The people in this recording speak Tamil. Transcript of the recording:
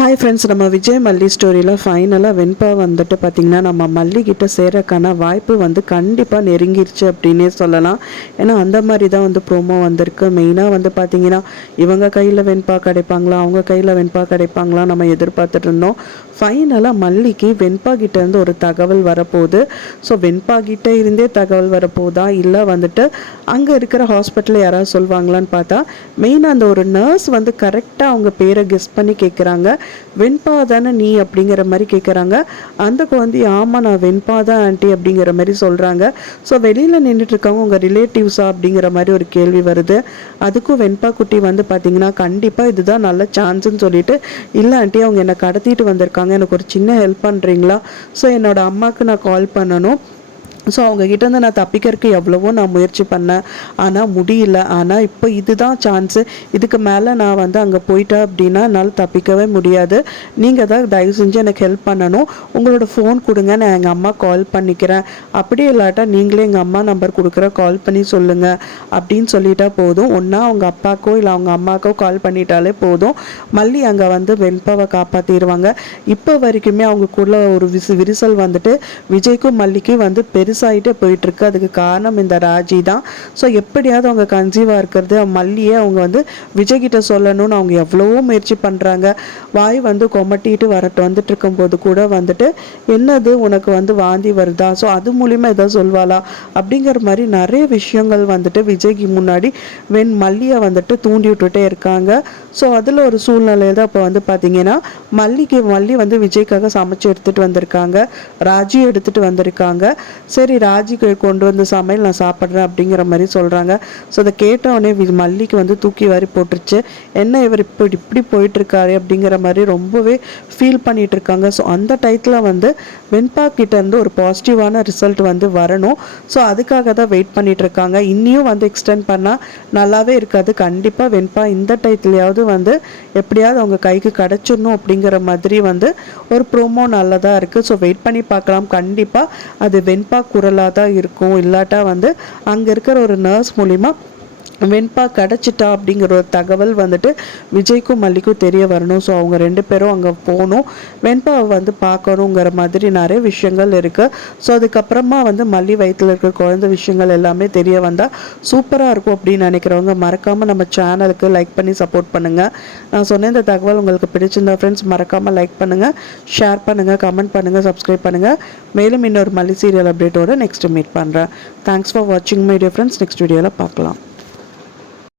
ஹாய் ஃப்ரெண்ட்ஸ், நம்ம விஜய் மல்லி ஸ்டோரியில் ஃபைனலாக வெண்பா வந்துட்டு பார்த்திங்கன்னா நம்ம மல்லிகிட்ட சேரக்கான வாய்ப்பு வந்து கண்டிப்பாக நெருங்கிருச்சு அப்படின்னே சொல்லலாம். ஏன்னா அந்த மாதிரி தான் வந்து ப்ரோமோ வந்திருக்கு. மெயினாக வந்து பார்த்திங்கன்னா இவங்க கையில் வெண்பா கிடைப்பாங்களா, அவங்க கையில் வெண்பா கிடைப்பாங்களா நம்ம எதிர்பார்த்துட்டு இருந்தோம். ஃபைனலாக மல்லிக்கு வெண்பா கிட்டேருந்து ஒரு தகவல் வரப்போகுது. ஸோ வெண்பா கிட்டே இருந்தே தகவல் வரப்போதா, இல்லை வந்துட்டு அங்கே இருக்கிற ஹாஸ்பிட்டலில் யாராவது சொல்லுவாங்களான்னு பார்த்தா, மெயினாக அந்த ஒரு நர்ஸ் வந்து கரெக்டாக அவங்க பேரை கெஸ் பண்ணி கேட்குறாங்க. வெண்பா தானே நீ அப்படிங்கிற மாதிரி கேட்குறாங்க. அந்த குழந்தை ஆமாம் நான் வெண்பா தான் ஆண்டி அப்படிங்கிற மாதிரி சொல்கிறாங்க. ஸோ வெளியில் நின்றுட்டு இருக்கவங்க உங்கள் ரிலேட்டிவ்ஸா அப்படிங்கிற மாதிரி ஒரு கேள்வி வருது. அதுக்கும் வெண்பா குட்டி வந்து பார்த்திங்கன்னா கண்டிப்பாக இதுதான் நல்ல சான்ஸுன்னு சொல்லிட்டு, இல்லை ஆண்டி அவங்க என்னை கடத்திட்டு வந்திருக்காங்க, எனக்கு ஒரு சின்ன ஹெல்ப் பண்ணுறீங்களா, ஸோ என்னோடய அம்மாவுக்கு நான் கால் பண்ணணும், ஸோ அவங்கக்கிட்டேருந்து நான் தப்பிக்கிறதுக்கு எவ்வளவோ நான் முயற்சி பண்ணேன், ஆனால் முடியல. ஆனால் இப்போ இதுதான் சான்ஸு, இதுக்கு மேலே நான் வந்து அங்கே போயிட்டேன் அப்படின்னா என்னால் தப்பிக்கவே முடியாது. நீங்கள் தான் தயவு செஞ்சு எனக்கு ஹெல்ப் பண்ணணும், உங்களோட ஃபோன் கொடுங்க, நான் எங்கள் அம்மா கால் பண்ணிக்கிறேன், அப்படி இல்லாட்டா நீங்களே எங்கள் அம்மா நம்பர் கொடுக்குற கால் பண்ணி சொல்லுங்கள் அப்படின்னு சொல்லிட்டா போதும். ஒன்றா அவங்க அப்பாக்கோ இல்லை அவங்க அம்மாக்கோ கால் பண்ணிட்டாலே போதும், மல்லி அங்கே வந்து வெண்பாவை காப்பாற்றிடுவாங்க. இப்போ வரைக்குமே அவங்களுக்குள்ள ஒரு விரிசல் வந்துட்டு விஜய்க்கும் மல்லிக்கும் வந்து பெருசாகிட்டே போயிட்டுருக்கு. அதுக்கு காரணம் இந்த ராஜி தான். ஸோ எப்படியாவது அவங்க கன்சீவாக இருக்கிறது மல்லியே அவங்க வந்து விஜய்கிட்ட சொல்லணும்னு அவங்க எவ்வளவோ முயற்சி பண்ணுறாங்க. வாய் வந்து கொமட்டிட்டு வந்துட்டு இருக்கும்போது கூட வந்துட்டு என்னது உனக்கு வந்து வாந்தி வருதா, ஸோ அது மூலிமா எதாவது சொல்வாளா அப்படிங்கிற மாதிரி நிறைய விஷயங்கள் வந்துட்டு விஜய்க்கு முன்னாடி மல்லியை வந்துட்டு தூண்டி விட்டுட்டே இருக்காங்க. ஸோ அதில் ஒரு சூழ்நிலையில் தான் இப்போ வந்து பார்த்தீங்கன்னா மல்லி வந்து விஜய்க்காக சமைச்சு எடுத்துகிட்டு வந்திருக்காங்க, ராஜி எடுத்துகிட்டு வந்திருக்காங்க. சரி ராஜிக்கு கொண்டு வந்து சமையல் நான் சாப்பிட்றேன் அப்படிங்கிற மாதிரி சொல்கிறாங்க. ஸோ அதை கேட்டவுடனே மல்லிக்கு வந்து தூக்கி வாரி போட்டுருச்சு. என்ன இவர் இப்படி போயிட்டுருக்காரு அப்படிங்கிற மாதிரி ரொம்பவே ஃபீல் பண்ணிகிட்டு இருக்காங்க. ஸோ அந்த டயத்தில் வந்து வெண்பா கிட்டேருந்து ஒரு பாசிட்டிவான ரிசல்ட் வந்து வரணும். ஸோ அதுக்காக தான் வெயிட் பண்ணிகிட்டு இருக்காங்க. இன்னியும் வந்து எக்ஸ்டெண்ட் பண்ணால் நல்லாவே இருக்காது. கண்டிப்பாக வெண்பா இந்த டயத்துலையாவது வந்து எப்படியாவது அவங்க கைக்கு கிடச்சிடணும் அப்படிங்கிற மாதிரி வந்து ஒரு ப்ரோமோ நல்லதாக இருக்குது. ஸோ வெயிட் பண்ணி பார்க்கலாம். கண்டிப்பாக அது வெண்பா குரலாக தான் இருக்கும், இல்லாட்டா வந்து அங்கே இருக்கிற ஒரு நர்ஸ் மூலிமா வெண்பா கிடச்சிட்டா அப்படிங்கிற ஒரு தகவல் வந்துட்டு விஜய்க்கும் மல்லிக்கும் தெரிய வரணும். ஸோ அவங்க ரெண்டு பேரும் அங்கே போகணும், வெண்பாவை வந்து பார்க்கணுங்கிற மாதிரி நிறைய விஷயங்கள் இருக்குது. ஸோ அதுக்கப்புறமா வந்து மல்லி வயிற்றில் இருக்கிற குழந்தை விஷயங்கள் எல்லாமே தெரிய வந்தால் சூப்பராக இருக்கும் அப்படின்னு நினைக்கிறவங்க மறக்காமல் நம்ம சேனலுக்கு லைக் பண்ணி சப்போர்ட் பண்ணுங்கள். நான் சொன்ன இந்த தகவல் உங்களுக்கு பிடிச்சிருந்தா ஃப்ரெண்ட்ஸ் மறக்காமல் லைக் பண்ணுங்கள், ஷேர் பண்ணுங்கள், கமெண்ட் பண்ணுங்கள், சப்ஸ்கிரைப் பண்ணுங்கள். மேலும் இன்னொரு மல்லி சீரியல் அப்டேட்டோடு நெக்ஸ்ட் மீட் பண்ணுறேன். தேங்க்ஸ் ஃபார் வாட்சிங் மை டியர் ஃப்ரெண்ட்ஸ். நெக்ஸ்ட் வீடியோவில் பார்க்கலாம்.